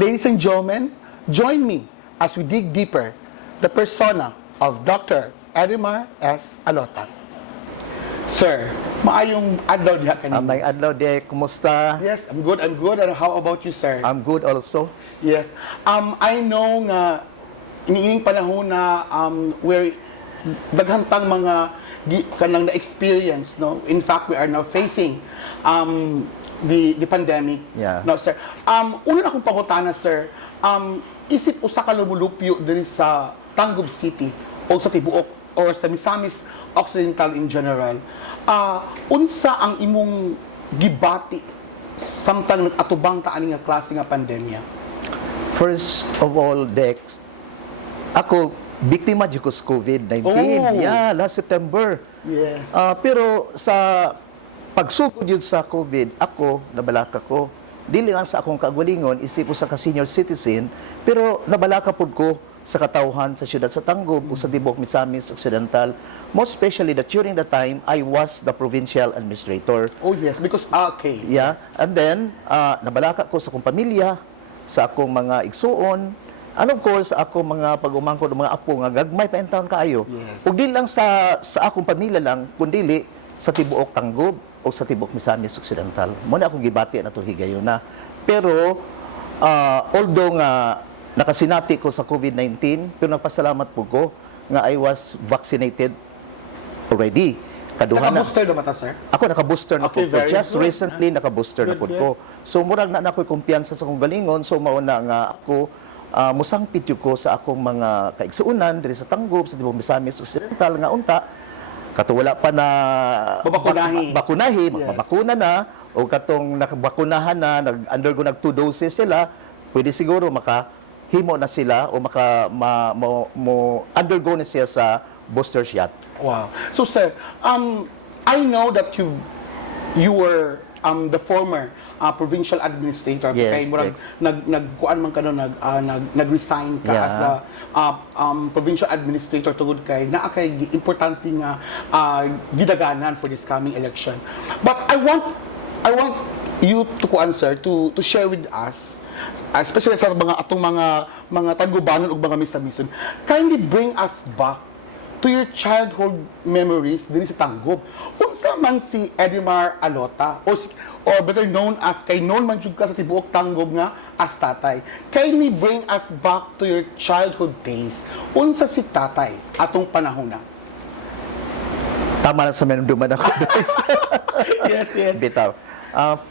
Ladies and gentlemen, join me as we dig deeper the persona of Dr. Edimar S. Alota. Sir, maayong adlaw diha kanimo. May adlaw di, kumusta? Yes, I'm good. And how about you, sir? I'm good also. Yes. I know nga iniining panahon na where daghantang mga kanang na-experience, no? In fact, we are now facing the pandemic. Yeah. No, sir. Una na akong pangutana, sir. Isip usa ka lumulupyo diri sa Tangub City o sa tibuok or sa Misamis Occidental in general. Unsa ang imong gibati samtang nag-atubang ta ani nga klase nga pandemya? First of all, Dex, ako, biktima dyan ko sa COVID-19. Oh. Yeah, last September. Yeah. Pero sa pagsugod yun sa COVID, ako, nabalaka ko. Dili lang sa akong kagalingon, isip ko sa ka-senior citizen, pero nabalaka po ko sa katauhan sa siyudad sa Tangub o sa Tibok Misamis Occidental. Most especially that during the time, I was the provincial administrator. Oh yes, because okay. Yeah, and then, nabalaka ko sa akong pamilya, sa akong mga igsuon, and of course, sa akong mga pag-umangkod ng mga apo nga gagmay pa taon kaayo. Yes. Ug di lang sa akong pamilya lang, kundi sa tibuok Tangub o sa tibuok Misamis Occidental. Muna akong gibati na to higayon na. Pero although nga nakasinati ko sa COVID-19, pero nagpasalamat po ko nga I was vaccinated already. Kaduha na. Naka-booster na ba ta, sir? Ako naka-booster na Okay, po ko. very Just good. recently naka-booster na Good, po good. ko. So murag na ako'y kumpiyansa sa akong galingon. So mauna nga ako musangpit yun ko sa akong mga kaigsuunan diri sa Tangub, sa Tibok Misamis Occidental nga unta katuwala pa na bakunahi, Yes. mabakuna na o katong nakabakunahan na nag-undergo nag 2 doses sila, pwede siguro makahimo na sila o mo undergo na siya sa booster shot. Wow. So sir, I know that you were the former provincial administrator. Yes, Kay murag nagkuan man kano nag-resign ka Yeah. as the provincial administrator tungod kay naa kay importante nga gidaganan for this coming election. But I want you to answer to share with us, especially sa mga atong mga tagubanon ug mga misamisun, kindly bring us back to your childhood memories diri sa Tangub. Unsa man si Edimar Alota or better known as kay known man jud ka sa tibuok Tangub nga as Tatay. Kindly bring us back to your childhood days. Unsa si Tatay atong panahon na? Tama na sa menumduman ako. Yes. Bitaw.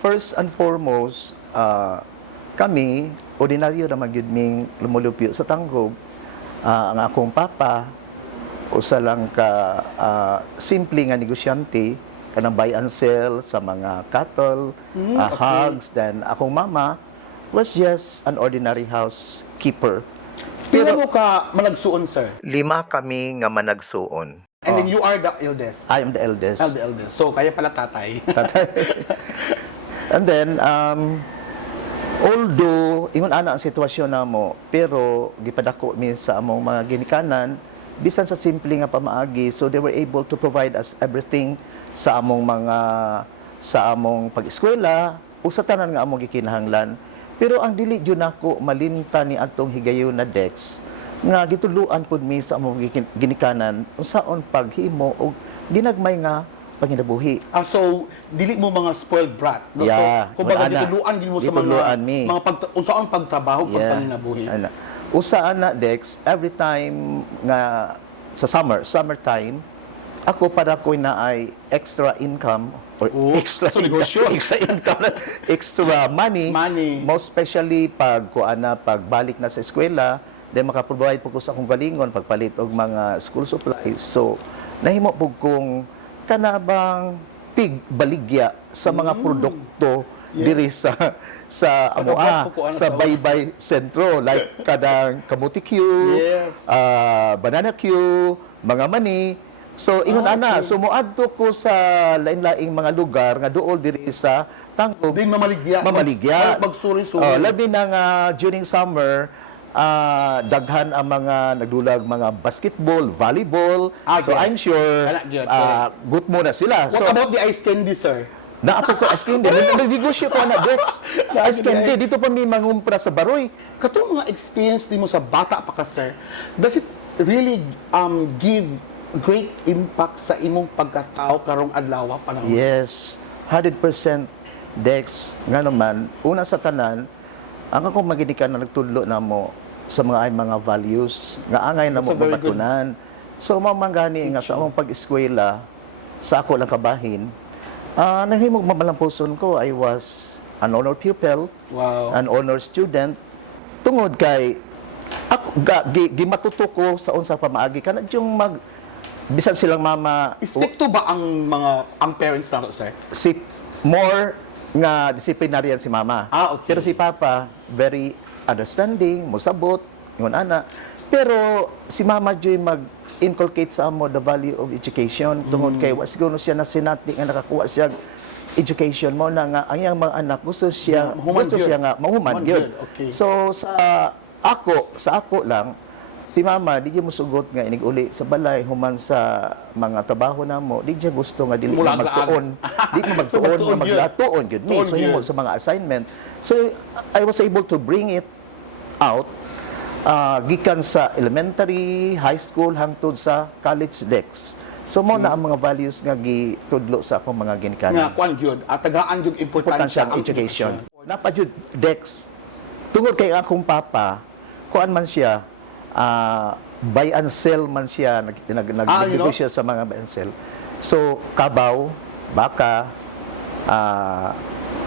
First and foremost, kami, ordinaryo na magyudming lumulupyo sa Tangub. Ang akong papa, usa lang ka simple nga negosyante, kanang buy and sell sa mga cattle, hogs, then akong mama was just an ordinary housekeeper. Pila mo ka managsuon, sir? 5 kami nga managsuon. And then you are the eldest. I am the eldest. The eldest. So kaya pala tatay. And then, although, ingon ana ang sitwasyon na mo, pero gipadako mi sa among mga ginikanan, bisan sa simple nga pamaagi, so they were able to provide us everything sa among pag-eskwela, o sa tanan nga among gikinahanglan. Pero ang dili jud nako malimta ni atong higayon na Dex, nga gituluan pud mi sa among ginikanan unsaon paghimo og ginagmay nga panginabuhi. So dili mo mga spoiled brat, no? Yeah, So kumbaga wala na. gituluan gid mo sa Gituluan mi. mga unsaon pagtrabaho pagpanginabuhi. Ana. Usa ana Dex, every time nga sa summertime, ako para ko na ay extra income or extra so negosyo. extra income, extra money. Most especially pag pagbalik na sa eskwela, then makaprovide po ko sa akong galingon pagpalit og mga school supplies. So nahimo po kong kanabang tigbaligya sa mga produkto diri sa Baybay Sentro, like kadang kamuti Q, banana Q, mga mani. So ingon ana, so moadto ko sa lain-laing mga lugar nga duol diri sa Tangub. Din mamaligya. Magsuri-suri. Labi na nga during summer, daghan ang mga nagdulag mga basketball, volleyball. So I'm sure good mo na sila. What about the ice candy, sir? Na ako ko ice candy. Nag-negosyo ko na Dex. Na ice candy. Dito pa may mangumpra sa baroy. Katong mga experience nimo sa bata pa ka, sir, does it really give great impact sa imong pagkatao karong adlaw pa lang? Yes. 100% Dex. Nga naman, una sa tanan, ang ako maginika na nagtudlo na mo sa mga values, nga angay na mo That's a very good- mabatunan. So, mamangani nga sa akong pag-eskwela, sa ako lang kabahin, nahimog mamalampuson ko, I was an honor pupil, Wow. an honor student. Tungod kay, ako, gimatuto ko sa unsa pamaagi, kana yung bisan silang mama, Stricto ba ang parents nato, sir? si more nga disciplinarian si mama. Ah, okay. Pero si papa very understanding, mosabot, ngon ana. Pero si mama joy mag-inculcate sa amo the value of education tungod kay wa siguro siya na sinati nga nakakuha siya education mo na nga ang iyang mga anak gusto siya Mahuman gusto gyud. siya nga mahuman Mahuman gyud. gyud, okay. So sa ako lang si mama di mo sugot nga inig-uli sa balay human sa mga trabaho namo di siya gusto nga dili Mula na magtuon di mo magtuon magtuon nga gyud. maglatuon gyud mi Tuon so himo gyud. sa mga assignment so I was able to bring it out gikan sa elementary high school hangtod sa college Dex so mo na ang mga values nga gitudlo sa akong mga Nga ginikanan kuan gyud at tagaan yung importansya ang education. Napadyud Dex, tungod kay akong papa, kuan man siya, buy and sell man siya, nag-negosyo sa mga buy and sell. So, kabaw, baka,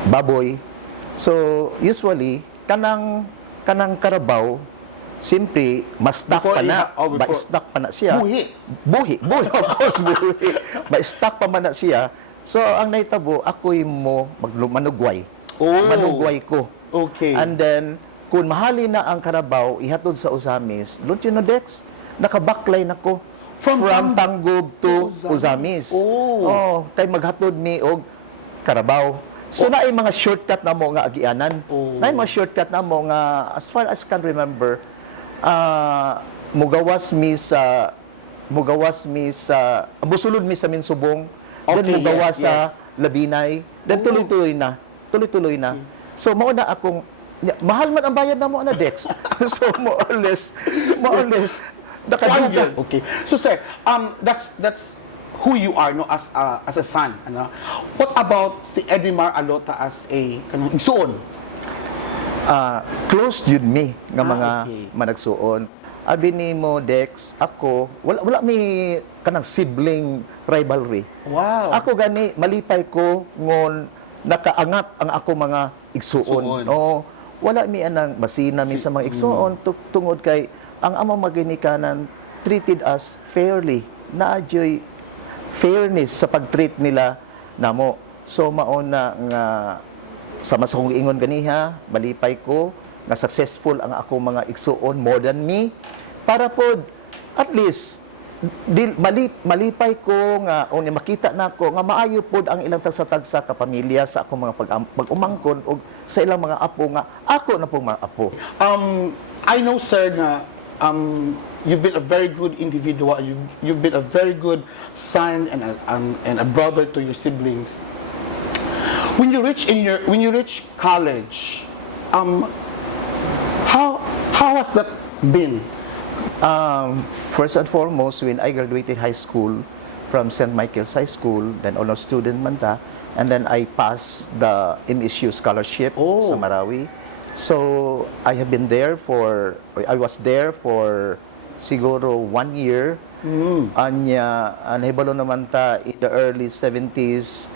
baboy. So, usually, kanang karabaw, simpre, ma-stock Before pa na, before. ma-stock pa na siya. Buhi. Buhi, of course, buhi. Ma-stock pa man na siya. So, ang naitabo, ako'y mo manugway. Oh. Manugway ko. Okay. And then, kung mahali na ang karabaw, ihatod sa Usamis, Luchino Dex, nakabackline ako. From Tanggob to Usamis. Oh. Kay maghatod ni og karabaw. So, naay mga shortcut na mo nga agianan. Oh. Naay mga shortcut na mo nga, as far as can remember, mugawas mi sa busulod mi sa Minsubong, then Okay, mugawas yes, sa Labinay, then tuloy-tuloy na. So mao na akong mahal man ang bayad na mo na Dex. So more or less Kuan nakaduga. gyud. Okay. So sir, that's who you are no as a son, ano? What about si Edimar Alota as a kanang igsoon? Close yun mi nga mga Okay. managsuon. Abi ni mo Dex, ako wala mi kanang sibling rivalry. Wow. Ako gani malipay ko ngon nakaangat ang ako mga igsuon. Igsuon. No, wala mi anang basina mi sa mga igsuon tungod kay ang among maginikanan treated us fairly. Naadyoy fairness sa pag-treat nila namo. So mauna nga sa mas kong ingon ganiha, malipay ko nga successful ang ako mga igsuon more than me para pod at least malipay ko nga o makita nako nga maayo pod ang ilang tagsa-tagsa ka pamilya sa akong mga pag-umangkon og sa ilang mga apo nga ako na pong mga apo. I know, sir, na you've been a very good individual. You've been a very good son and a brother to your siblings. When you reach college, how has that been? First and foremost, when I graduated high school from St. Michael's High School, then honor student man ta, and then I passed the MSU scholarship Oh. sa Marawi. So I was there for siguro 1 year. Anya, nahibalo naman ta in the early 70s.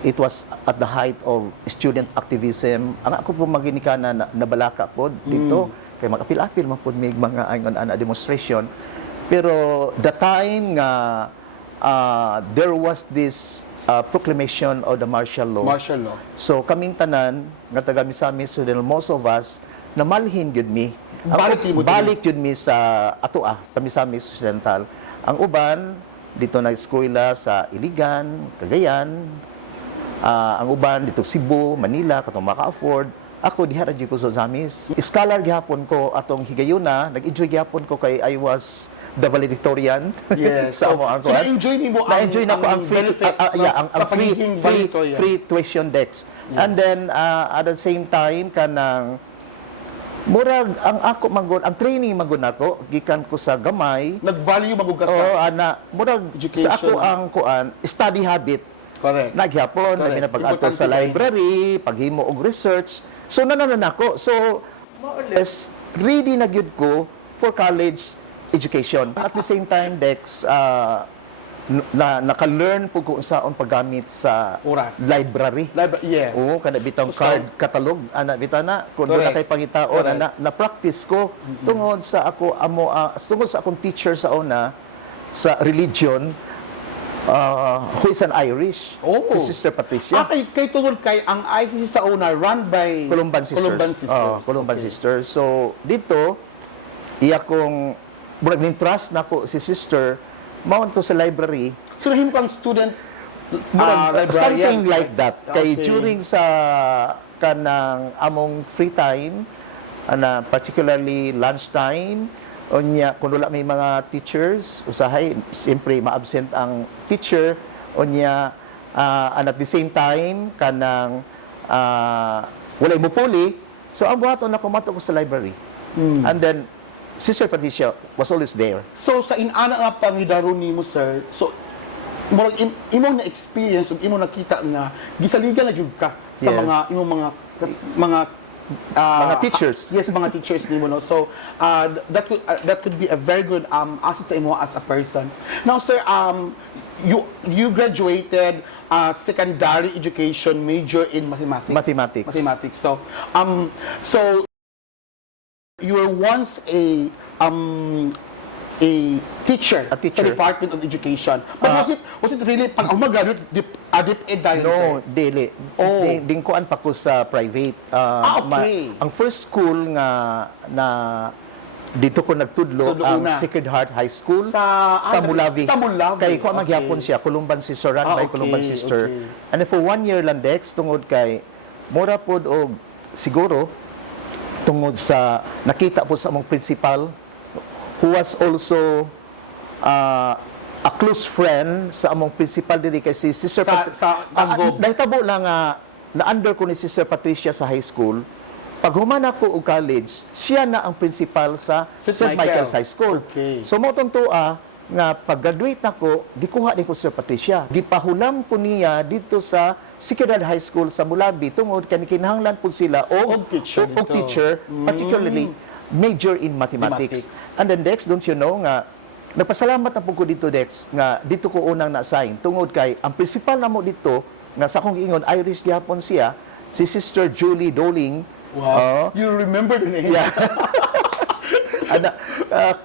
It was at the height of student activism. Ang ako po maginikana na nabalaka po dito. Kay makapil-apil man po may mga angon ana demonstration. Pero the time nga there was this proclamation of the martial law. Martial law. So kaming tanan nga taga Misamis, so then most of us namalhin gyud mi. Balik yun mi sa atoa sa Misamis Occidental. Ang uban dito na eskwela sa Iligan, Cagayan. Ang uban dito Cebu, Manila katong maka-afford. Ako diha ra gyud ko sa Misamis. Scholar gihapon ko atong higayuna, nag-enjoy gihapon ko kay I was the valedictorian. Yes. sa amo ang So, na-enjoy nimo ang na-enjoy nako ang free benefit ang sa pagiging valedictorian. free tuition Dex. And then at the same time kanang murag ang ako magud ang training magud nako gikan ko sa gamay. Nag-value magug ka sa Oo, ana murag Education. sa ako ang kuan study habit. correct. Nagyapon, Correct. labi na pag-ato Importante sa kayo. library, paghimo og research. So nananan ako. So more or less ready na gyud ko for college education. At the same time, Dex, naka-learn po kung saan paggamit sa Oras. library. Yes. Oo, kada bitang So, card catalog ana bitana kung wala kay Correct. pangitaon Correct. na practice ko tungod sa ako tungod sa akong teacher sa una sa religion who is an Irish, Oh. si Sister Patricia. kay tungod kay ang ICC sa una run by Columban Sisters. Columban Sisters. Columban Okay. Sisters. So, dito, iya kong, murag ning trust na ko si sister, mount ko sa library, So nahim kang student murag, librarian. something like that. Kay Okay. during sa kanang among free time, particularly lunchtime, unya kung wala may mga teachers, usahay, siyempre ma-absent ang teacher, unya, and at the same time, kanang walay mupuli, so ang buhaton na kumato ko sa library. And then, Sister Patricia was always there. So sa inana nga pangidaro nimo sir, so murag imong na experience ug imong nakita nga gisaligan na gyud ka sa Yes. mga imong mga Mga teachers. Yes, mga teachers nimo no. So that could be a very good asset sa imo as a person. Now sir, you graduated secondary education major in mathematics. Mathematics. Mathematics. So you were once a teacher, A teacher. sa Department of Education. But was it really pag mag-graduate deep ed dahil No, sir? dili. Oh. Dingkuan pa ko sa private. Okay. Ang first school nga na dito ko nagtudlo Tudlo ang una. Sacred Heart High School Sa Mulavi. Sa Mulavi. Kay ko magyapon Okay. siya Columban Sister run by Okay, Columban Sister. okay. And then for 1 year lang Dex tungod kay mura pod og siguro tungod sa nakita po sa among principal who was also a close friend sa among principal diri kay si Sister Sa Tanggob. nahitabo lang nga na under ko ni Sister Patricia sa high school. Pag human ako og college, siya na ang principal sa St. St. Michael's High School. Okay. So mo tuntua nga pag-graduate nako, gikuha din ko si Sister Patricia. Gipahulam ko niya dito sa Sacred High School sa Mulabi tungod kay kinahanglan pud sila Og teacher og dito. teacher, particularly major in mathematics. And then Dex, don't you know nga nagpasalamat na po ko dito Dex nga dito ko unang na-assign tungod kay ang principal namo dito nga sa akong giingon Irish gyapon siya si Sister Julie Doling. Wow. You remember the name? Yeah.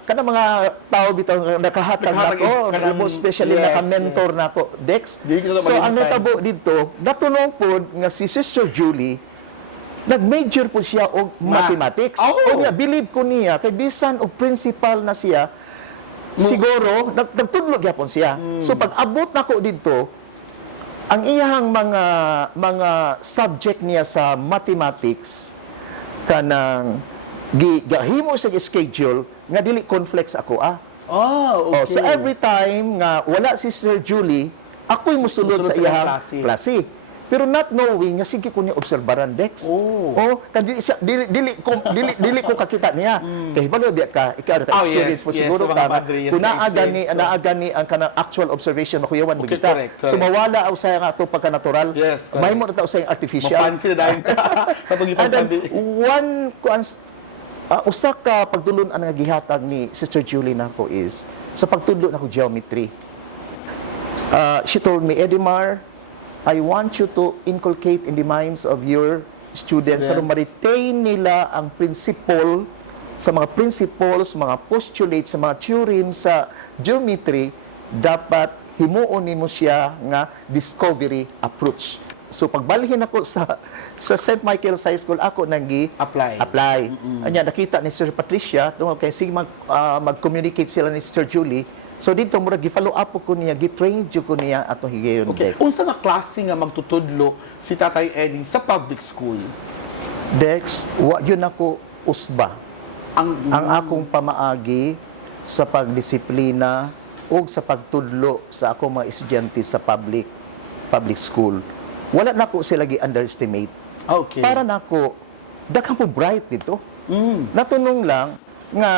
Kana mga tao bitaw nga nakahatag Nakahatag nako, kanang- mo especially yes, naka-mentor nako Dex. Di ko na So ang malimutan. natabo dito, natunong pod nga si Sister Julie nag-major po siya og mathematics. Oh. O niya, believe ko niya, kay bisan og principal na siya, siguro, nagtudlo gyapon siya. So pag abot nako dito, ang iyang mga subject niya sa mathematics kanang gahimo sa schedule nga dili conflicts ako Oh, okay. So every time nga wala si Sir Julie, ako'y musulod sa Musulod sa iyang klase. klase. Pero not knowing nga sige ko niya obserbaran Dex. Oh. Dili ko kakita niya. Kay balo biya ka ikaw ka Oh, experience yes, mo yes, siguro sa mga ka. padre, yes, Kung na-experience ko. naagani ang kanang actual observation makuyawan mo Okay, kita. correct. So mawala ang saya nga ato pagka natural. Yes, correct. May mo ta usay artificial. Mapansin na dahil sa And then, usa ka pagtulon ang nga gihatag ni Sister Julie nako is sa pagtudlo nako geometry. She told me, Edimar, I want you to inculcate in the minds of your students na ma-retain nila ang principle sa mga principles, mga postulates, sa mga theorem sa geometry, dapat himuon nimo siya nga discovery approach. So pagbalihin ako sa St. Michael's High School ako nang apply. Anya nakita ni Sir Patricia tungod kay sige mag-communicate sila ni Sir Julie. So dito mura gi-follow up ko niya, gi-train jud ko niya atong higayon. Okay. Unsa nga klase nga magtutudlo si Tatay Eddie sa public school? Dex, wa yun ako usba. Ang Ang akong pamaagi sa pagdisiplina o sa pagtudlo sa ako mga estudyante sa public school. Wala na ko sila gi-underestimate. Okay. Para nako daghang po bright dito. Natunong lang nga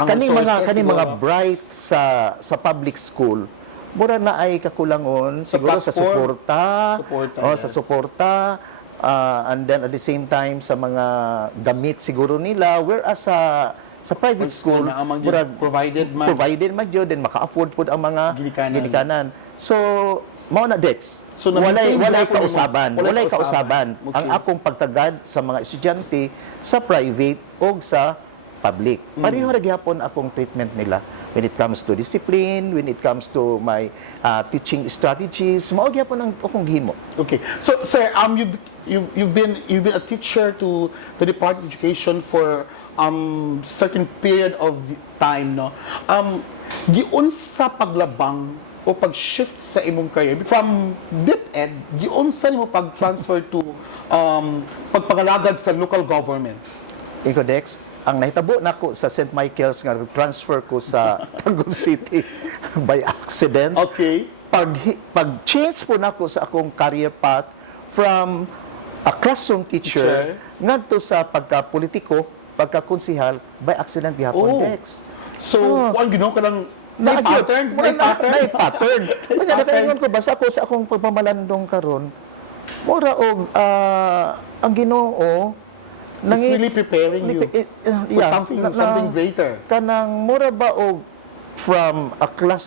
Ang kani mga resources mga siguro. bright sa public school mura na ay kakulangon siguro sa platform. suporta, Suporta, sa yes. suporta, and then at the same time sa mga gamit siguro nila, whereas sa private school na ang mga murag provided man. jud then maka-afford pud ang mga Ginikanan. ginikanan. So mao na Dex. So, walay na-maintain po kausaban, yung- walay kausaban Okay. ang akong pagtagad sa mga estudyante sa private o sa public. Pareho ra gyapon akong treatment nila when it comes to discipline, when it comes to my teaching strategies, mao gyapon ang akong gihimo. Okay. So, sir, you've been a teacher to the Department of Education for certain period of time, no? Giun sa paglabang o pag-shift sa imong career from DepEd, giun sa nimo pag-transfer to pagpangalagad sa local government. Iko Dex, ang nahitabo nako sa St. Michael's nga transfer ko sa Tagum City by accident. Okay. Pag-change po nako sa akong career path from a classroom teacher ngadto sa pagka-politiko, pagka-konsihal by accident gihapon, Oh. Dex. So, kung ginawa ka ng may pattern? May pattern. Kaya nakaingon ko, basta ko sa akong pagpamalandong karon, mura og ang Ginoo It's really preparing you for something greater. Kanang mura ba og from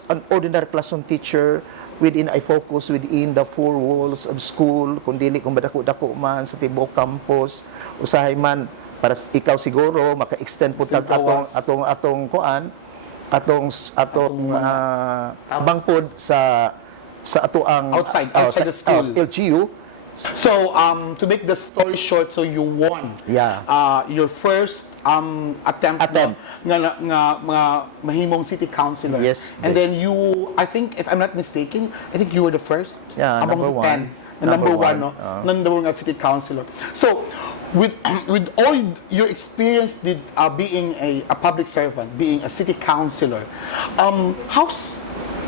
an ordinary classroom teacher within I focus within the four walls of school, kung dili kung badako-dako man sa tibuok campus, usahay man para ikaw siguro maka-extend po tag atong kuan atong tabang pod sa ato ang Outside the school. LGU. So, to make the story short, so you won. Yeah. Your first attempt. Nga mahimong city councilor. Yes, And yes. then you, I think, if I'm not mistaken, I think you were the first Yeah, among number the 10. one. Number Number one, one, no? Number one nga city councilor. So, with all your experience being a public servant, being a city councilor,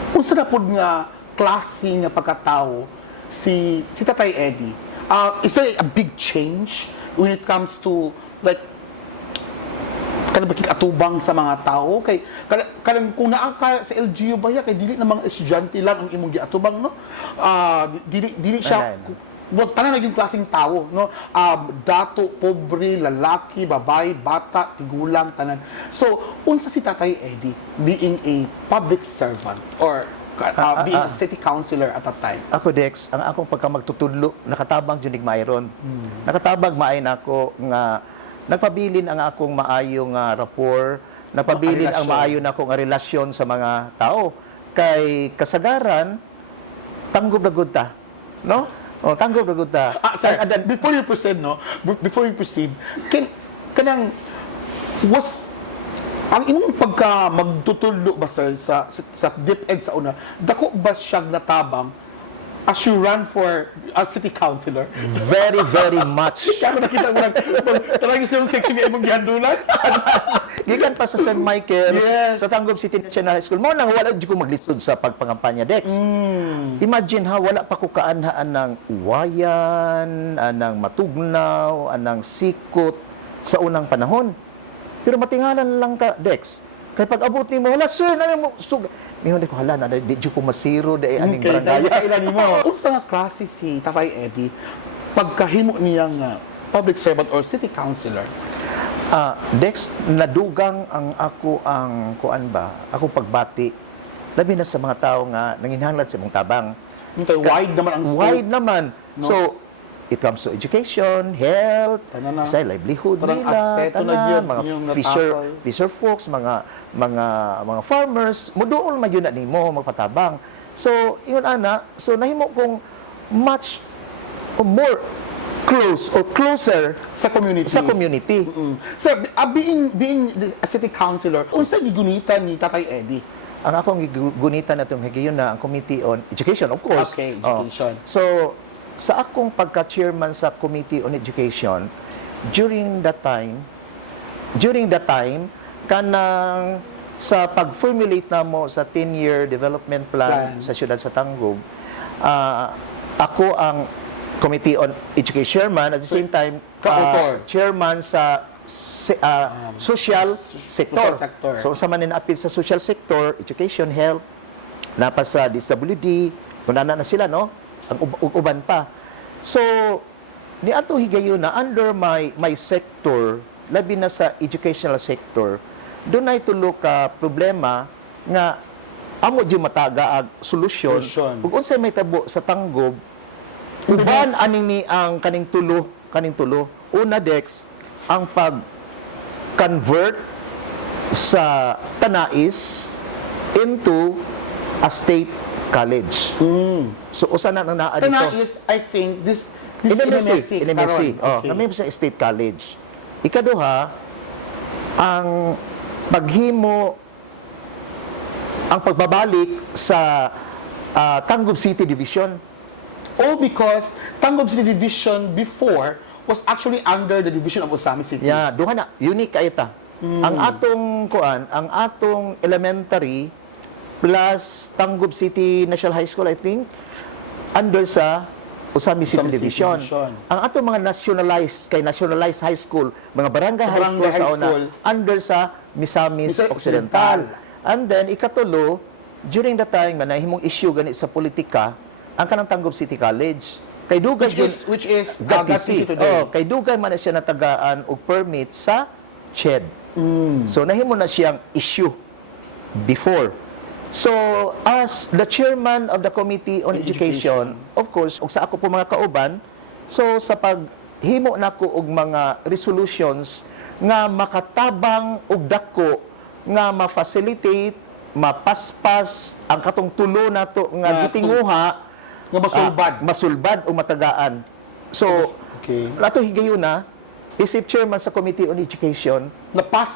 unsa na pud nga klase nga pagkatao si Tatay Eddie? Is there a big change when it comes to like kanang atubang sa mga tao kay kanang kung naa ka sa LGU ba kay dili na mga estudyante lang ang imong giatubang, no? Dili siya tanan naging klaseng tao, no? Dato, pobre, lalaki, babae, bata, tigulang, tanan. So, unsa si Tatay Eddie being a public servant or being a city councilor at that time? Ako Dex, ang akong pagkamagtutudlo nakatabang junig mayron. Nakatabang maay nako nga nagpabilin ang akong maayo nga rapport, nagpabilin ang maayo nako nga relasyon sa mga tao. Kay kasagaran tanggob na gud ta, no? O tanggob na gud ta. Sir, before you proceed, no? Before you proceed, kanang was ang imong pagka magtutudlo ba sir sa DepEd sa una, dako ba siya natabang as you run for as city councilor? Very, very much. Kaya mo nakita mo talagang sa section nga imong gihandulan? Gikan pa sa St. Michael's, Yes. sa Tanggob City National High School, mo nang wala di ko maglisod sa pagpangampanya, Dex. Imagine ha, wala pa ko kaanhaan ng uwayan, anang matugnaw, anang sikot sa unang panahon. Pero matingalan lang ka, Dex. Kaya pag abot ni mo, wala sir, na mo sug. Ngayon di ko hala na di ko masiro dai aning barangay. Kailan mo? Unsa nga klase si Tatay Eddie pagkahimo niya nga public servant or city councilor? Dex, nadugang ang ako ang kuan ba, ako pagbati. Labi na sa mga tao nga nanginhanglan sa mong tabang. Okay, wide naman ang scope. Wide naman. No? So, it comes to education, health, Tanan na. sa livelihood Parang nila, aspeto na tanan, yun, mga yung fisher folks, mga farmers, muduol man yun na nimo magpatabang. So, yun ana, so nahimo kong much more closer Sa community. sa community. Sir, being a city councilor, unsa gigunitan ni Tatay Eddie? Ang akong gunitan na itong higayon na ang Committee on Education, of course. Okay, education. So, sa akong pagka-chairman sa Committee on Education, during that time, kanang sa pag-formulate na mo sa 10-year development plan sa siyudad sa Tangub, ako ang Committee on Education Chairman, at the same time, Chairman sa social sector. So, sa man appeal sa social sector, education, health, napa sa DSWD, kung na sila, no? Ang uban pa. So, ni ato higayon na under my sector, labi na sa educational sector, doon ay tulo ka problema nga amo di mataga ag solusyon. Ug unsay may tabo sa Tanggob, uban aning ni ang kaning tulo. Una, Dex, ang pag-convert sa Tanais into a state college. So usa na nang naa dito. Tanais, I think this NMSC. Kami sa state college. Ikaduha, ang pagbabalik sa Tangub City Division. Because Tangub City Division before was actually under the division of Usami City. Yeah, duha na unique kay ita. Ang atong elementary plus Tangub City National High School, I think, under sa Usami City Division. Ang atong mga nationalized high school, mga barangay high school sa una, under sa Misamis Occidental. And then, ikatulo, during the time na nahimong issue ganit sa politika, ang kanang Tangub City College. Kay dugay which is GATC today. Kay dugay man na siya natagaan og permit sa CHED. So, nahimo na siyang issue before. So, as the chairman of the Committee on Education, of course, og sa ako po mga kauban, so sa paghimo nako og mga resolutions nga makatabang og dako nga ma-facilitate, mapaspas ang katong tulo nato nga gitinguha nga masulbad o matagaan. So, ato higayuna, isip chairman sa Committee on Education, na-pass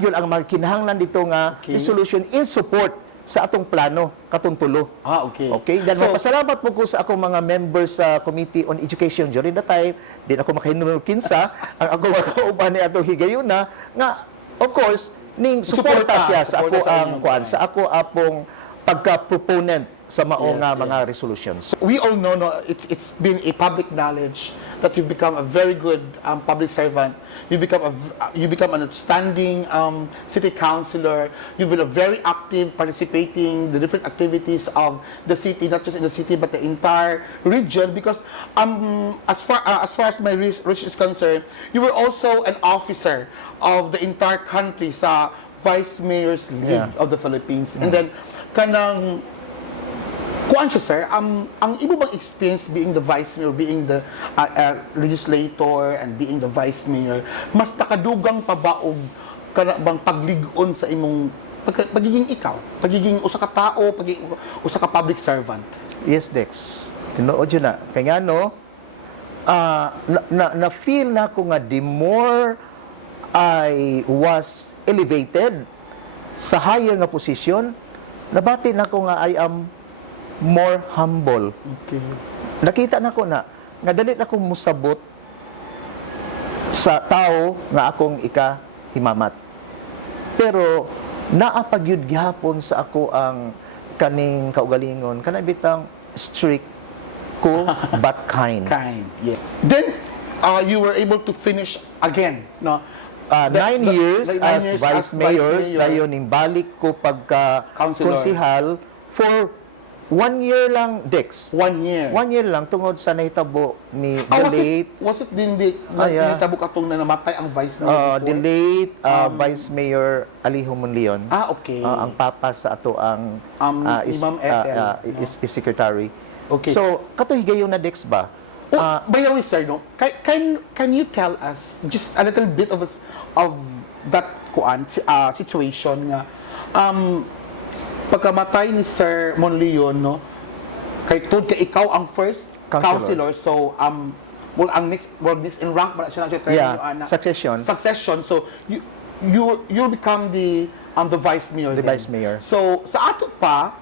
yun ang mga kinahanglan dito nga resolution in support sa atong plano, katong tulo. Okay? Dan mapasalamat po ko sa akong mga members sa Committee on Education during the time, din ako makahinumero kinsa, ang ako makauban ni atong higayuna, nga, of course, ning suporta siya sa ako sa ako apong pagka-proponent sa mao nga mga resolutions. We all know, it's been a public knowledge that you've become a very good public servant. You become an outstanding city councilor. You've been a very active, participating the different activities of the city, not just in the city but the entire region. Because as far as my research is concerned, you were also an officer of the entire country sa Vice Mayor's League of the Philippines. And then kanang kuan siya, sir, ang ibo bang experience being the vice mayor, being the legislator, and being the vice mayor, mas nakadugang pa ba og bang paglig-on sa imong pagiging ikaw, pagiging usa ka tao, pagiging usa ka public servant? Yes, Dex. Tinuod yun na. Kaya nga, no, na-feel na ko nga the more I was elevated sa higher nga posisyon, nabati na ko nga I am more humble. Nakita na ko na nga dali na akong musabot sa tao nga akong ikahimamat. Pero naapagyud gihapon sa ako ang kaning kaugalingon, kana bitang strict, cool, but kind. Then you were able to finish again, no? 9 years as vice mayor, dayon ning balik ko pagka konsihal for 1 year lang, Dex. 1 year? 1 year lang, tungod sa nahitabo ni the late... Was it din nahitabo katong na namatay ang Vice Mayor? The late Vice Mayor Alijo Monleon. Okay. Ang papa sa ato ang Imam Ethel. SP Secretary. Okay. So, katuhigayon na, Dex ba? By the way, sir, no? Can you tell us just a little bit of that situation nga pagkamatay ni Sir Monleon, no, kay ikaw ang first councilor, so ang next in rank ba siya succession, so you'll become the vice mayor. Vice mayor. So sa ato pa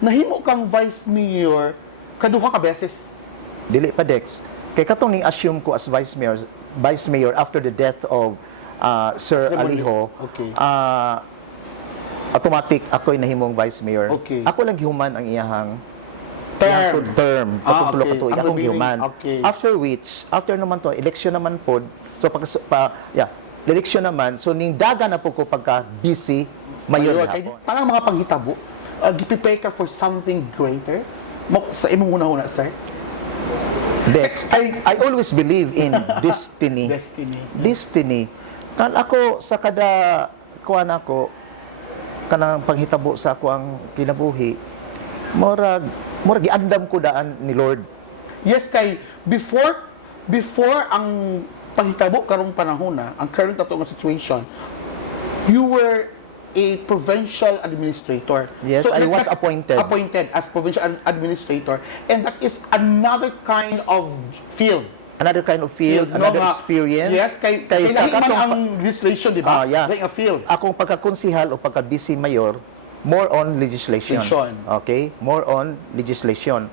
nahimo kang vice mayor kaduha ka beses. Dili pa, Dex. Kay katong ning assume ko as vice mayor after the death of Sir Sir Aliho, Okay. automatic ako'y nahimong vice mayor. Okay. Ako lang human ang iyahang Term. term. Katong Okay. tulo Ang akong remaining, human. okay. After naman to, election naman po. So election naman, so ning daga na po ko pagka busy mayor Kay hapon. parang mga panghitabo, gi-prepare ka for something greater. Sa imong una-una, sir. Dex, I always believe in destiny. Destiny. Destiny. Kan ako sa kada kuan ako kanang panghitabo sa ako ang kinabuhi, murag giandam ko daan ni Lord. Yes, kay before ang panghitabo karong panahon na, ang current ato nga situation, you were a provincial administrator. Yes, I was that's appointed. Appointed as provincial administrator, and that is another kind of field. Another kind of field, another nga, experience. Yes, kay sa lahi man katong ang legislation, di ba? yeah. Like a field. Akong pagkakonsihal o pagka-busy mayor, more on legislation. Legislation. Okay? More on legislation.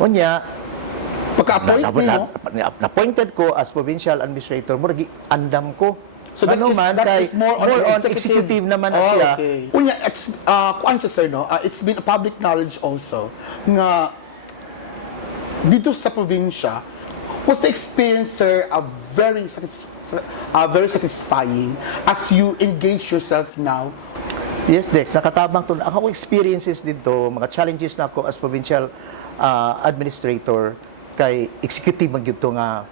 Unya, Pagka-appoint mo, na-appointed ko as provincial administrator, murag andam ko. so that is more on executive naman na Oh, siya. okay. Unya, kuan siya, sir, no? It's been a public knowledge also nga dito sa probinsya, was the experience, sir, very satisfying as you engage yourself now. Yes, Dex. Nakatabang to. Ako experiences dito, mga challenges na ako as provincial administrator kay executive magyud nga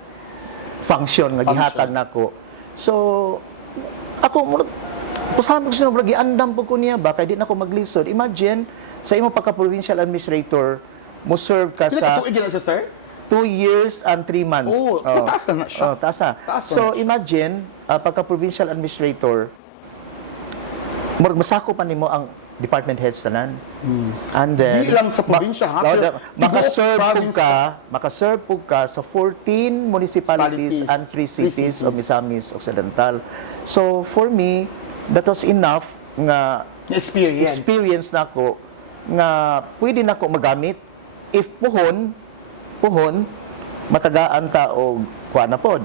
function nga gihatag nako. So ako pasabog sa mga giandam po ko niya ba kay di na ako maglisod. Imagine sa imo pagka provincial administrator mo serve ka sa Pinakatuig na siya, sir? 2 years and 3 months. Oh, taas na siya. Taas na. Taas na So siya. imagine pagka provincial administrator murag masako pa nimo ang department heads tanan. And then Di lang sa probinsya, ha? Pero makaserve po ka sa 14 municipalities and 3 cities of Misamis Occidental. So for me, that was enough nga experience nako nga pwede nako magamit if puhon matagaan ta og kuan na pod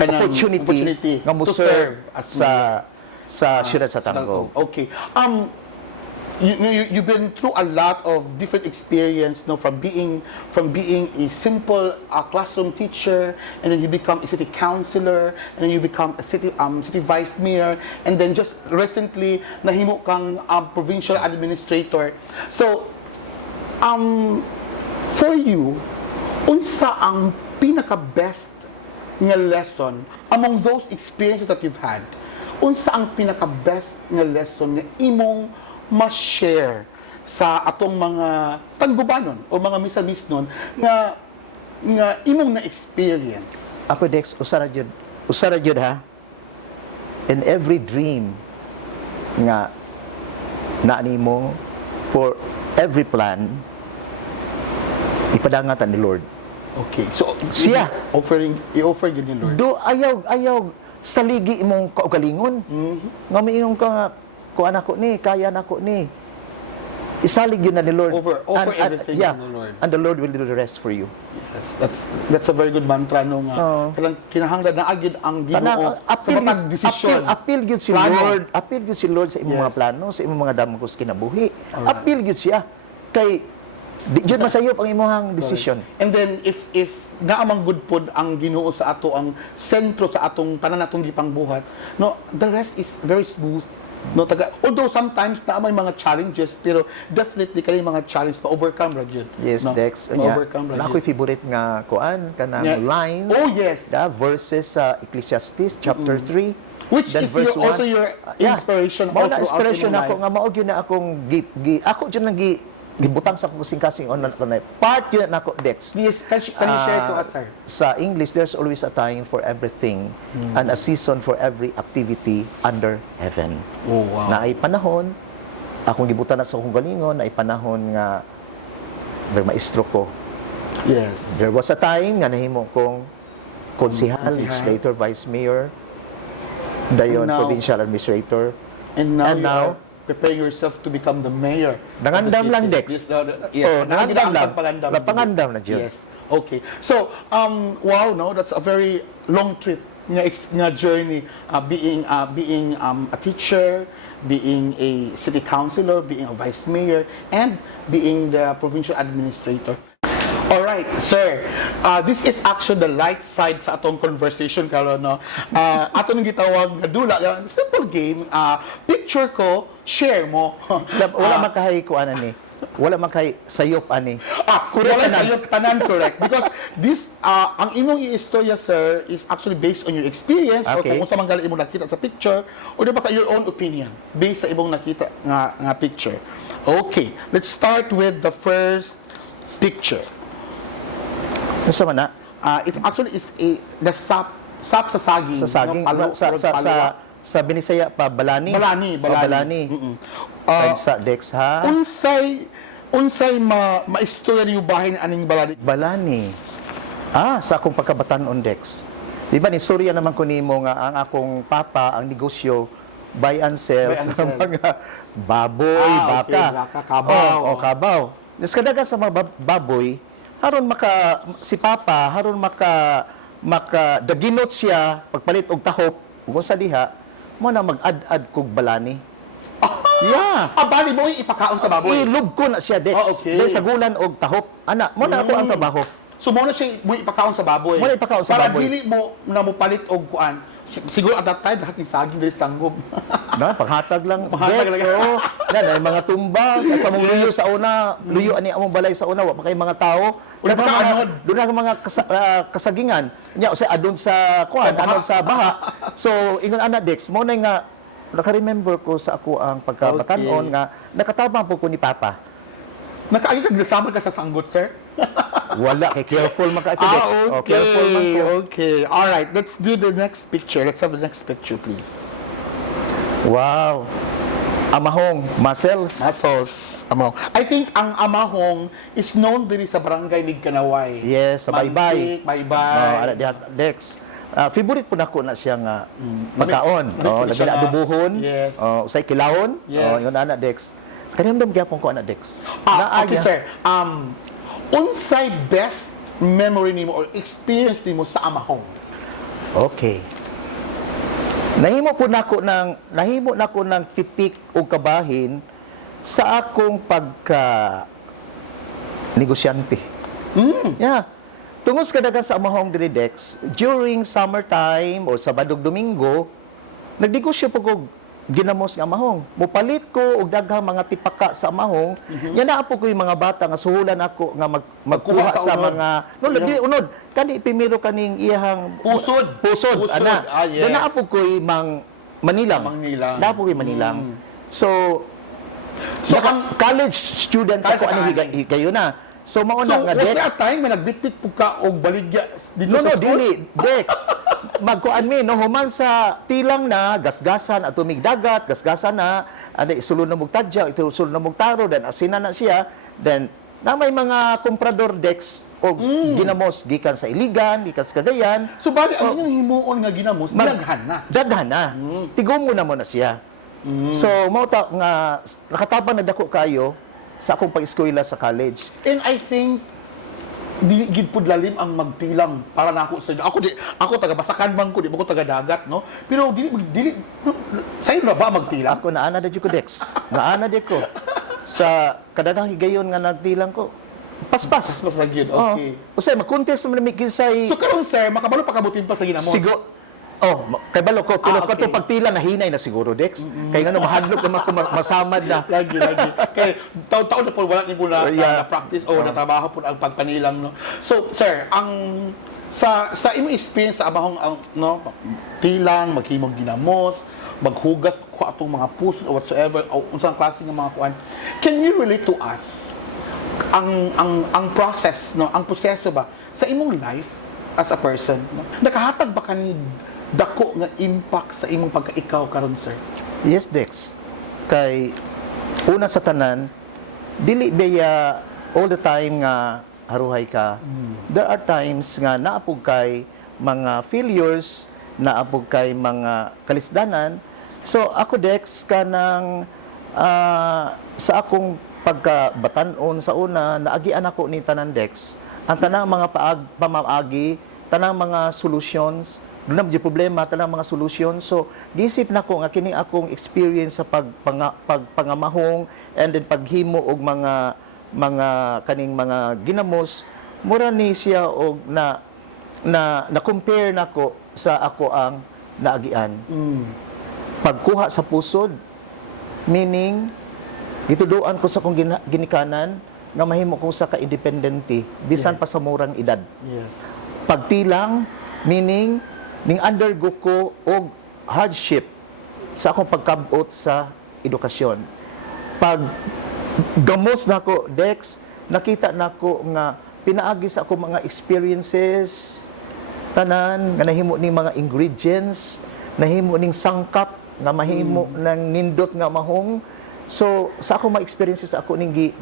opportunity nga mo serve sa siyudad sa Tangog. Okay. You've been through a lot of different experience, no, from being a simple classroom teacher, and then you become a city councilor, and then you become a city vice mayor, and then just recently nahimo kang provincial administrator. So, for you, unsa ang pinaka-best nga lesson among those experiences that you've had? Unsa ang pinaka-best nga lesson nga imong ma-share sa atong mga taggubanon o mga misamisnon nga imong na-experience? Ako Dex, usara jud ha. In every dream nga naani mo, for every plan ipadangatan ni Lord. Okay. So Siya i-offer yun ni Lord. Do ayaw saligi imong kaugalingon. Nga miingon ka nga kuan ako ni, kaya nako ni. Isalig yun na ni Lord. Offer everything to the Lord. And the Lord will do the rest for you. Yes, that's a very good mantra no nga. Kanang kinahanglan na agid ang Ginoo sa matag desisyon. Appeal gyud si Plano. Lord. Appeal gyud si Lord sa imong mga plano, sa imong mga damagos kinabuhi. Appeal gyud siya. Kay di jud masayop ang imong desisyon. And then if naamang good pod ang Ginoo sa ato ang sentro sa atong tanan natong gipangbuhat, no, the rest is very smooth. No, although sometimes na may mga challenges, pero definitely kay mga challenge pa overcome ra gyud. Yes, no? Dex. Overcome ra Ako'y gyud. favorite nga kuan kanang lines. Oh yes. Verses sa Ecclesiastes chapter 3. Which then is verse also 1. your inspiration Mao all na throughout inspiration your ako life. nga mao gyud na akong ako jud nang gibutang sa kasing-kasing on part yun nako Dex. Please, can you share to us, sir? Sa English, there's always a time for everything and a season for every activity under heaven. Oh, wow. Na ay panahon, akong gibutan na sa akong galingon, na ay panahon nga maestro ko. Yes. There was a time nga nahimo kong konsihal, legislator, vice mayor, dayon And now- provincial administrator. And now And you now, are preparing yourself to become the mayor. Nangandam of the lang, city. Dex. Yes. Oh, nangandam lang. Pagpangandam. Pagpangandam na dyan. Yes. Okay. So, wow, no, that's a very long trip nga journey, being a teacher, being a city councilor, being a vice mayor, and being the provincial administrator. Alright, sir. This is actually the light side sa atong conversation karon, no. Atong gitawag nga dula, simple game. Picture ko, share mo. Wala makahay ko ani. Wala makahay sayop ani. Correct na sa'yo, tanan correct. Because this, ang imong istorya, sir, is actually based on your experience, or Okay. kung sa mga imong nakita sa picture, or diba ka your own opinion, based sa imong nakita nga picture. Okay, let's start with the first picture. Ano man na? It actually is the sap sa saging. Sa saging, no? sa Binisaya pa Balani. Balani. Balani. Sa Dex ha. Unsay maistorya niyo bahin aning balani? Balani. Sa akong pagkabatan-on Dex. Di ba ni Surya naman ko nimo nga ang akong papa ang negosyo buy and sell Buy and sa sell. mga baboy, Okay, baka. baka, kabaw. Kabaw. Nes kadaga sa mga baboy, haron si papa haron maka daginot siya pagpalit og tahop ug sa diha mo na mag-ad-ad kog balani. Yeah. Bali mo ipakaon sa baboy. Ilog ko na siya Dex. Okay. Dahil sa gulan og tahop. Ana, mo na ako ang trabaho. So mo na siya mo ipakaon sa baboy. Mo na ipakaon sa para baboy. dili mo na mo palit og kuan. Siguro at that time lahat ng saging dili sa tanggob. Na paghatag lang. Paghatag Dex, lang. oo. Yan ay mga tumbang sa mong luyo sa una, luyo ani among balay sa una wa pa kay mga tao. Wala pa kaanod. Doon ang mga kasagingan. Nya sa adun sa kuan, Sa baha. adun sa baha. So ingon ana Dex, mo na nga naka-remember ko sa ako ang pagkabatanon Okay. nga nakatabang po ko ni papa. Nakaagi kag nasama ka sa sanggot, sir? Wala kay careful man ka Dex. Oh, careful man ko. Okay. All right, let's do the next picture. Let's have the next picture, please. Wow. Amahong, muscles. Muscles. Amahong. I think ang amahong is known diri sa barangay Ligkanaway. Yes, sa Baybay. Baybay. Ana diha Dex. Favorite po nako na siya nga magkaon. Manit Lagi siya na na- adubuhon. Yes. Usay kilawon. Yes. Yun ana Dex. Kanindom gyapon ko ana Dex. Okay, sir. Unsay best memory nimo or experience nimo sa amahong? Okay. Nahimo nako ng tipik o kabahin sa akong pagka negosyante. Yeah. Tungod sa kadaga sa amahong diri Dex, during summertime o Sabado Domingo, nagnegosyo po ko ginamos nga amahong. Mupalit ko og daghang mga tipaka sa amahong. Yan na po ko yung mga bata nga suhulan ako nga magkuha Magkuha sa sa unod. mga dili unod kani primero kaning iyahang Pusod. pusod ana. Yes. Doon na po ko mang Manilang. Manilang. Na po ko Manilang. So So, college student College ako ani ka, higayon na. So mao So, na nga was Dex. there a time may nagbitbit po ka og baligya dito No, sa school? dili. Dex. Magkuan mi, no, human sa tilang na, gasgasan at tumigdagat, gasgasan na, ada isulod na mugtadya, sulod na mugtaro, then asina na siya, then na may mga komprador Dex o ginamos gikan sa Iligan, gikan sa Cagayan, So, bali, ang inyong himuon nga ginamos, dinaghan na. daghan na. Tigom mo na mo na siya. So, mao ta nga nakatabang na dako kayo sa akong pag-eskwela sa college. And I think, dili gid pud lalim ang magtilang para nako sa ako taga Basakan man ko, di ba ko taga dagat, no? Pero dili sayo na ba magtilang? Ako naana na ko Dex. Naana di ko. Sa kadagang higayon nga nagtilang ko. Paspas. Mas lagi yun, okay. Usay mag-contest man mi kinsay So karon sir, makabalo pa kabutin pa sa ginamos. kay balo ko pero okay. kato pagtila nahinay na siguro Dex. Kay ngano mahadlok naman ko masamad na. Lagi. Kay taon-taon na po wala ni po Yeah. na practice o natrabaho po ang pagpanilang, no. So sir, ang sa imong experience sa amahong ang no tilang maghimog ginamos, maghugas ko atong mga puso or whatsoever o unsang klase ng mga kuan. Can you relate to us ang process, no, ang proseso ba sa imong life as a person, no? Nakahatag ba ka ni dako nga impact sa imong pagkaikaw karon sir? Yes, Dex. Kay una sa tanan, dili beya all the time nga haruhay ka. There are times nga naapog kay mga failures, naapog kay mga kalisdanan. So ako Dex kanang sa akong pagkabatanon sa una, naagian ako ni tanan Dex. Ang tanang mga pamaagi, tanang mga solutions, doon na problema tanang mga solusyon. So gisip na ko nga kini akong experience sa pagpangamahong and then paghimo og mga kaning mga ginamos, mura ni siya og na compare nako sa ako ang naagian. Pagkuha sa pusod, meaning gituduan ko sa akong ginikanan nga mahimo ko sa ka-independente bisan pa sa murang edad. Yes. Pagtilang, meaning ning undergo ko og hardship sa akong pagkabot sa edukasyon. Pag gamos na ko, Dex, nakita na ko nga pinaagi sa akong mga experiences, tanan, nga nahimo ning mga ingredients, nahimo ning sangkap, nga mahimo ng nindot nga mahong. So, sa akong mga experiences, ako ning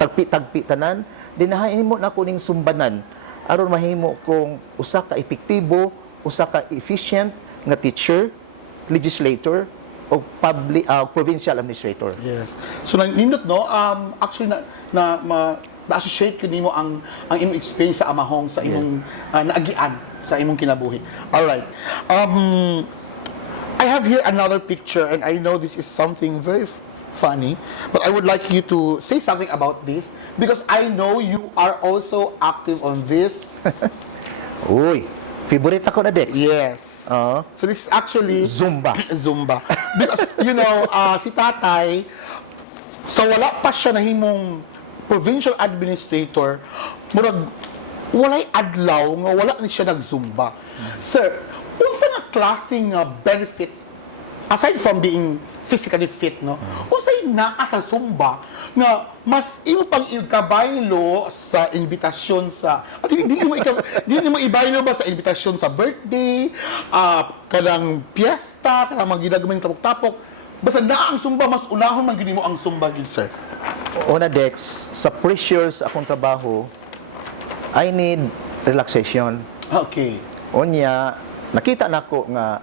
tagpi-tagpi tanan, dinahimo na ako ning sumbanan aron mahimo kong usa ka epektibo, usa ka efficient nga teacher, legislator o public provincial administrator. Yes. So nindot no, actually na-associate ko nimo ang imong experience sa amahong sa imong naagian sa imong kinabuhi. All right. I have here another picture and I know this is something very funny, but I would like you to say something about this because I know you are also active on this. Uy, favorite ako na, Dex. Yes. So this is actually Zumba. Zumba. Because, you know, si tatay, sa wala pa siya nahimong provincial administrator, murag, walay adlaw, nga wala ni siya nag-Zumba. Sir, unsa nga klaseng benefit, aside from being physically fit, no? Unsay naa sa Zumba nga mas imo pang ikabaylo sa invitasyon sa di mo ibaylo ba sa invitasyon sa birthday, kanang piyesta, kanang mga ginagawa ng tapok-tapok, basta naa ang Zumba, mas unahon man gini mo ang Zumba, sir. Una, Dex, sa pressures akong trabaho, I need relaxation. Okay. Unya, nakita nako nga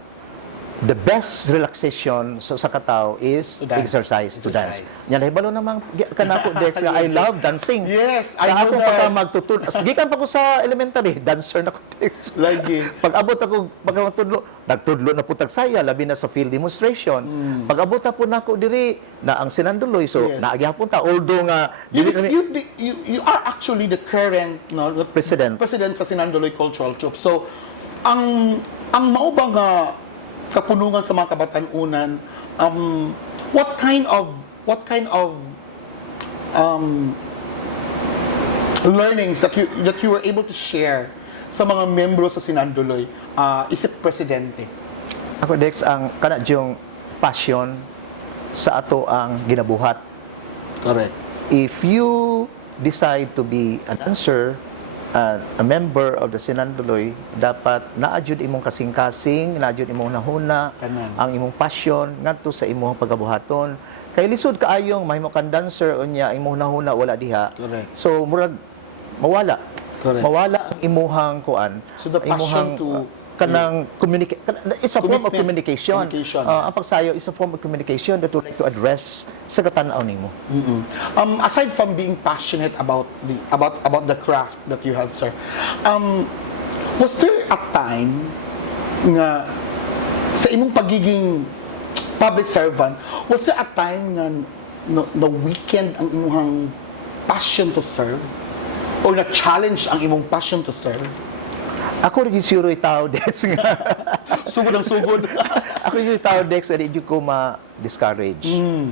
the best relaxation sa katao is To dance. exercise, to dance. Exercise. Nya nahibalo namang kanako, Dex, nga I love dancing. Yes, sa I know ako that. pagka magtutudlo. Gikan pa ko sa elementary, dancer na ko, Dex. Lagi. Pag abot ako pagkatudlo, nagtudlo na putag saya labi na sa field demonstration. Pag abot na po nako diri na ang Sinanduloy, so Yes. naagyapon ta although nga You are actually the current President. sa Sinanduloy Cultural Troop. So, ang maubang kapunungan sa mga kabatanunan, what kind of learnings that you were able to share sa mga membro sa Sinanduloy isip presidente? Ako, Dex, ang kanadyong passion sa ato ang ginabuhat. Correct. If you decide to be a dancer, a member of the Sinanduloy, dapat naadjud imong kasing-kasing, naadjud imong nahuna, Tanan. ang imong passion ngadto sa imong pagabuhaton. Kay lisod kaayong mahimo kang dancer unya imong nahuna wala diha. Correct. So murag mawala. Correct. Mawala ang imuhang kuan. So the passion kanang communicate, it's a form of Commitment. communication. Communication. Ang pagsayo is a form of communication that you like to address sa katanaw nimo. Aside from being passionate about the craft that you have, sir, was there a time nga sa imong pagiging public servant, was there a time nga na weekend ang imong passion to serve or na challenge ang imong passion to serve? Ako rin siguro tao, Dex, nga. Sugod ang sugod. Ako rin tao, Dex, na hindi ko ma-discourage.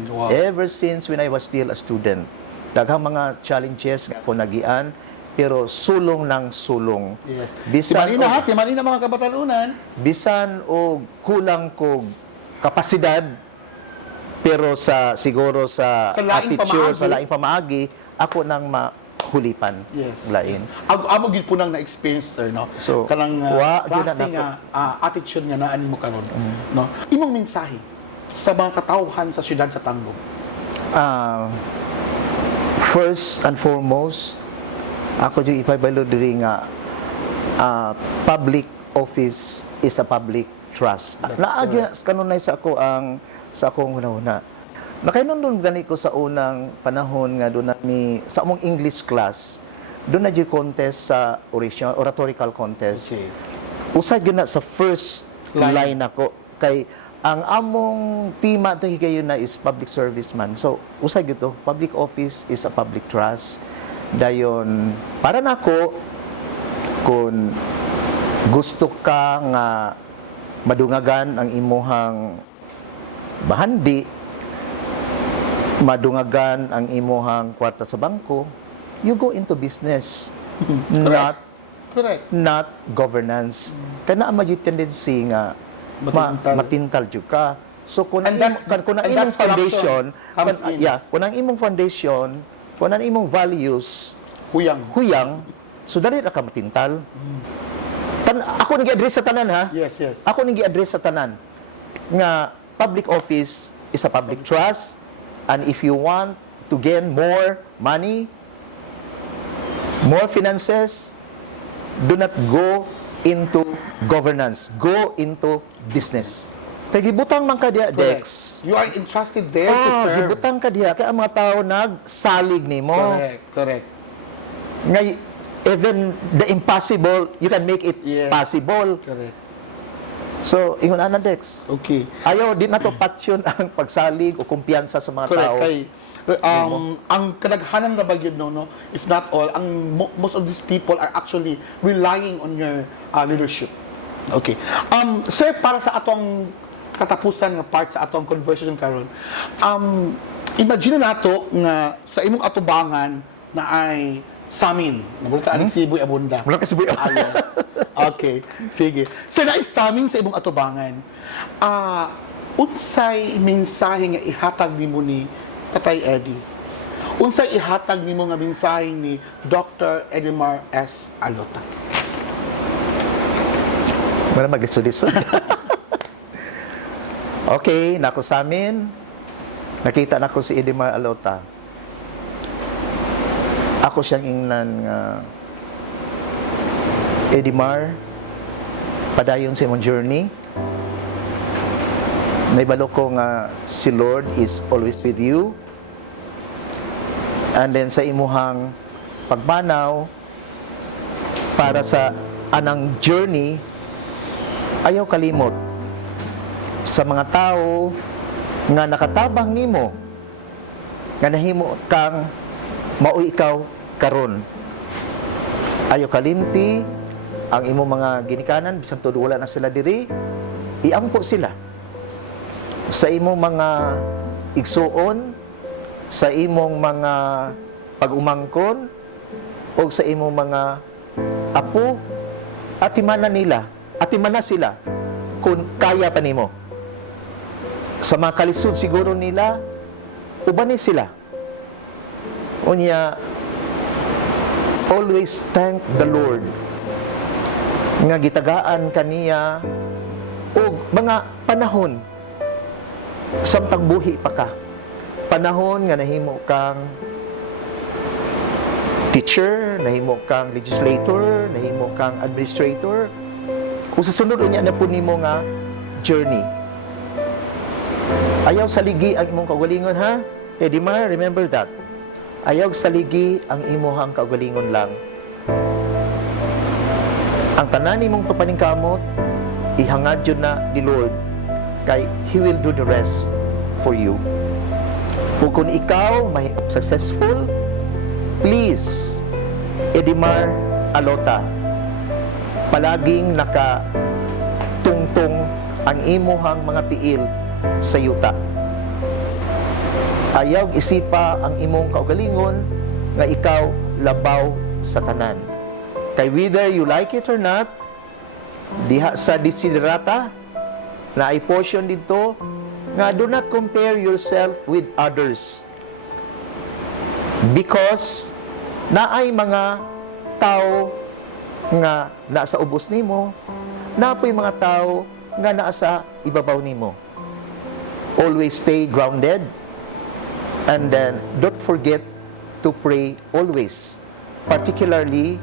Wow. Ever since when I was still a student, daghang mga challenges nga ako nagian, pero sulong ng sulong. Yes. Bisan Timanina mga kabatanunan. bisan o kulang ko kapasidad, pero siguro sa Sa laing attitude, pamaagi. sa laing pamaagi, ako nang hulipan. Yes. Lain. Amo gid po nang na-experience, sir, no? So, kanang gyud na klase nga attitude nga naan mo karon, no? Imong mensahe sa mga katawhan sa siyudad sa Tangog. First and foremost, ako yung ipabalo diri nga public office is a public trust. Naagya kanunay sa ako sa akong hunahuna. Nakainon gani ko sa unang panahon nga doon sa among English class, doon na yung contest sa rhetorical contest. Okay. Usay gyud na sa first line ako kay ang among tima to kayo na is public service man. So usay gyud to, public office is a public trust. Dayon para nako kung gusto ka nga madungagan ang imuhang bahandi, madungagan ang imuhang kwarta sa bangko, you go into business, Correct. not governance. Kaya na yung tendency nga matintal jud ka. So kung ang imong foundation, kung ang imong foundation, kung ang imong values huyang, so dali ra ka matintal. Ako nag-address sa tanan ha. Yes. Ako nag-address sa tanan nga public office is a public trust, and if you want to gain more money, more finances, do not go into governance. Go into business. Kaya gibutang man ka diya, Dex. You are entrusted there to serve. Gibutang ka diya. Kaya ang mga tao nagsalig nimo. Correct. Nga, even the impossible, you can make it possible. Correct. So, ingon ana, Dex. Okay. Ayaw din na to patsyon ang pagsalig o kumpiyansa sa mga tao. Kay, ang kadaghanan na ba yun, no? If not all, most of these people are actually relying on your leadership. Okay. Sir, para sa atong katapusan nga part sa atong conversation karon, imagine nato nga sa imong atubangan na ay samin. Nabulta aning Siboy Abunda. Wala kasi buhay. Okay, sige. So, naisamin sa imong atubangan, unsay mensahe nga ihatag nimo ni Tatay Eddie? Unsay ihatag nimo nga mensahe ni Dr. Edimar S. Alota? Wala mag-isudis. Okay, nako sa amin. Nakita na ko si Edimar Alota. Ako siyang ingnan nga Edimar, padayon sa imong journey. Naibalo ko nga si Lord is always with you. And then sa imuhang pagbanaw para sa anang journey, ayaw kalimot sa mga tao nga nakatabang nimo, nga nahimo kang mao ikaw karon. Ayaw kalimti ang imong mga ginikanan, bisan todo wala na sila diri, iampo sila sa imong mga igsuon, sa imong mga pag-umangkon, o sa imong mga apo, atimanan sila kung kaya pa nimo. Sa mga kalisod siguro nila, ubanin sila. Unya, always thank the Lord nga gitagaan kaniya o mga panahon samtang buhi pa ka. Panahon nga nahimo kang teacher, nahimo kang legislator, nahimo kang administrator. Kung sa sunod niya na po nimo nga journey. Ayaw saligi ang imong kaugalingon, ha? Edimar, remember that. Ayaw saligi ang imuhang kaugalingon lang. Ang tanan nimong papaningkamot, ihangad yun na ni Lord, kay He will do the rest for you. Kung ikaw may successful, please, Edimar Alota, palaging nakatungtong ang imuhang mga tiil sa yuta. Ayaw isipa ang imong kaugalingon nga ikaw labaw sa tanan. Kay whether you like it or not, diha sa desiderata na ay portion dito nga do not compare yourself with others, because naay mga tao nga nasa ubos nimo, napoy mga tao nga nasa ibabaw nimo. Always stay grounded, and then don't forget to pray always, particularly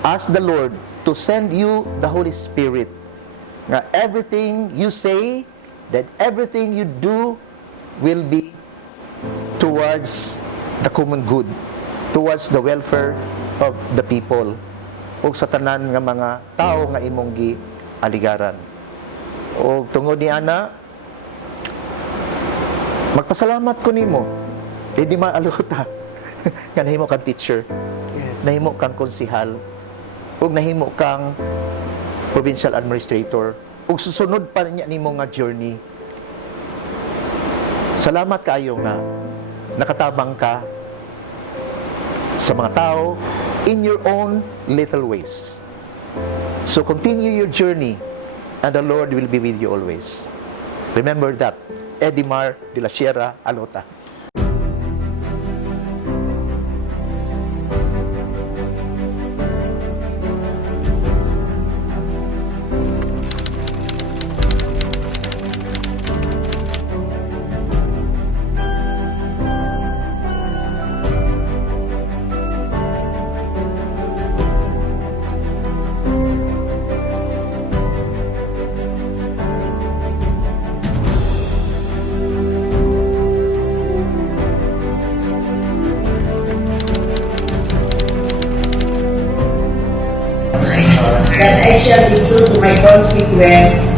ask the Lord to send you the Holy Spirit. Nga everything you say, that everything you do will be towards the common good, towards the welfare of the people. ug sa tanan nga mga tao nga imong gialigaran. Ug tungod ni ana, magpasalamat ko nimo. Di maaluta nga nahimo kang teacher, nahimo kang konsihal, ug nahimo kang provincial administrator, ug susunod pa niya nimo nga journey. Salamat kaayo nga nakatabang ka sa mga tao in your own little ways. So continue your journey and the Lord will be with you always. Remember that. Edimar de la Sierra Alota. That I shall be true to my constituents